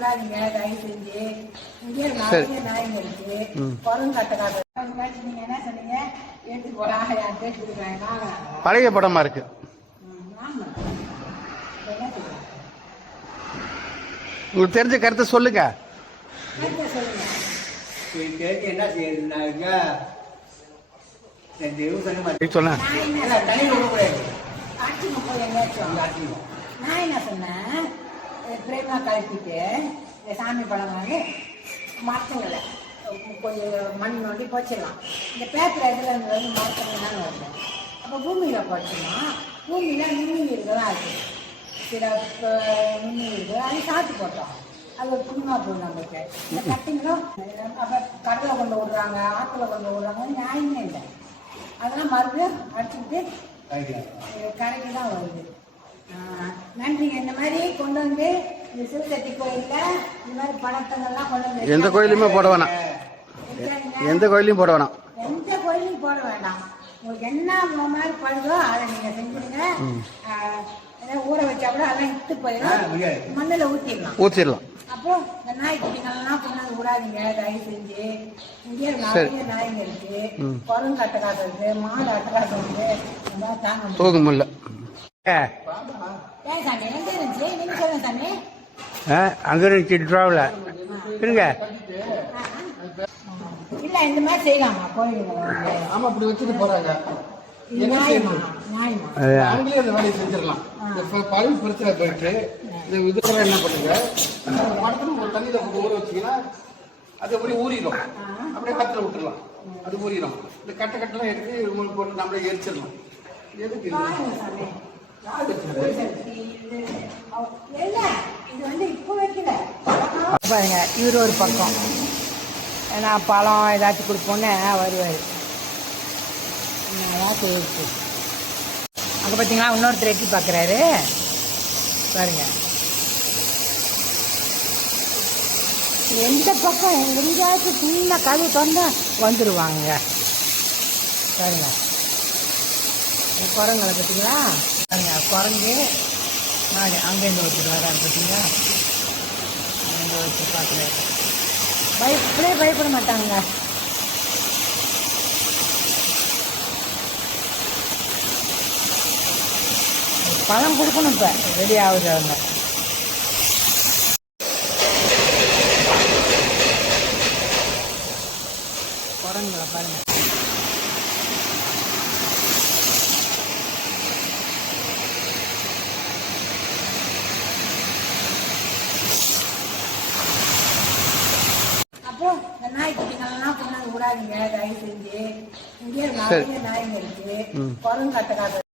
விடாதீங்க தயவு செஞ்சு. இங்கே நிறைய நாய்ங்க இருக்கு. குரங்கு கட்டக்காக நீங்க என்ன சொன்னீங்க? எடுத்து போறாங்க, யார் பேர் கொடுக்குறாங்க. பழைய படமா இருக்கு. உங்களுக்கு தெரிஞ்ச கருத்தை சொல்லுங்க. என்ன செய்யுதுனாக்க நான் என்ன சொன்னேன், பிரேமா கழட்டிட்டு சாமி படம் வாங்கி மரத்துங்களை கொஞ்சம் மண் நோண்டி போச்சிடலாம். இந்த பேப்பர் இதில் இருந்து மரத்துங்கன்னு வருது. அப்போ பூமியில் போச்சிடலாம். பூமியில் நுண்ணுயிர்கள்லாம் இருக்குது. சில நுண்ணுயிர்கள் அது சாப்பிட்டு போட்டோம். அது ஒரு புண்ணியமாக போகும் நம்மளுக்கு. இந்த கட்டிங்களும் அப்புறம் கடலை கொண்டு விடுறாங்க, ஆற்றுல கொண்டு விடுறாங்க, நியாயமே இல்லை. அதெல்லாம் மறுபடியும் அடிச்சுக்கிட்டு கரைக்கு தான் வருது. நன்றிங்க. இந்த மாதிரி கொண்டு வந்து இந்த சிவசக்தி கோயிலில் இந்த மாதிரி படத்தங்கள்லாம் கொண்டு வந்து எந்த கோயிலுமே போட வேணாம். எந்த கோயிலையும் போட வேணாம். எந்த கோயிலையும் போட வேண்டாம். உங்களுக்கு என்ன மாதிரி படுதோ அதை நீங்கள் செஞ்சுருங்க. ஊற வச்சா கூட அதெல்லாம் இட்டு போயிடும், மண்ணில் ஊற்றிடலாம். அப்புறம் இந்த நாய்க்குட்டிங்கள்லாம் கொண்டாந்து விடாதீங்க தயவு செஞ்சு. இங்கே நிறைய நாய்ங்க இருக்கு. குரங்கு அட்டகாசம் இருக்கு, மாடு அட்டகாசம் இருக்கு. தாங்க தூங்க முடியல. ஏன் சாமி எங்க இருந்துச்சு நீங்க சொல்லுங்க சாமி. அங்க இருந்துச்சு டிராவல இருங்க. இல்ல இந்த மாதிரி செய்யலாமா கோயிலுங்க? ஆமா, அப்படி வச்சுட்டு போறாங்க. நாங்களே அந்த வேலையை செஞ்சிடலாம். பழி பிரச்சனை போயிட்டு இதெல்லாம் என்ன பண்ணுங்க, மரத்துல ஒரு தண்ணியில ஊற வச்சீங்கன்னா அது அப்படியே ஊறிடும். அப்படியே கட்டில விட்டுடலாம், அது ஊறிடும். இந்த கட்டெல்லாம் எடுத்து உங்களுக்கு போட்டு நம்மளே எரிச்சிடலாம். எதுக்கு பாருங்க, இவர் ஒரு பக்கம் ஏன்னா பழம் ஏதாச்சும் கொடுப்போன்னு வருவார். போயிடுச்சு அங்கே பார்த்தீங்களா, இன்னொருத்தர் எட்டி பார்க்குறாரு பாருங்க. எந்த பக்கம் எங்கேயாச்சும் சின்ன கதவு திறந்தா வந்துடுவாங்க பாருங்க. குரங்களை பார்த்தீங்களா பாருங்க, குரங்கு மாடு அங்கேருந்து ஒருத்தர் வராரு பார்த்தீங்களா, அங்கே ஒருத்தர் பார்க்குறாரு. பயப்பட மாட்டாங்க. பழம் கொடுக்கணும். இப்போ ரெடி ஆகுது அவங்க. குரங்குல பாருங்க. அப்புறம் இந்த நாய்க்குட்டிங்கள்லாம் கொண்டாந்து விடாதீங்க தயவு செஞ்சு. இங்கே நிறைய நாய்ங்க இருக்கு. குரங்கு அட்டகாசம்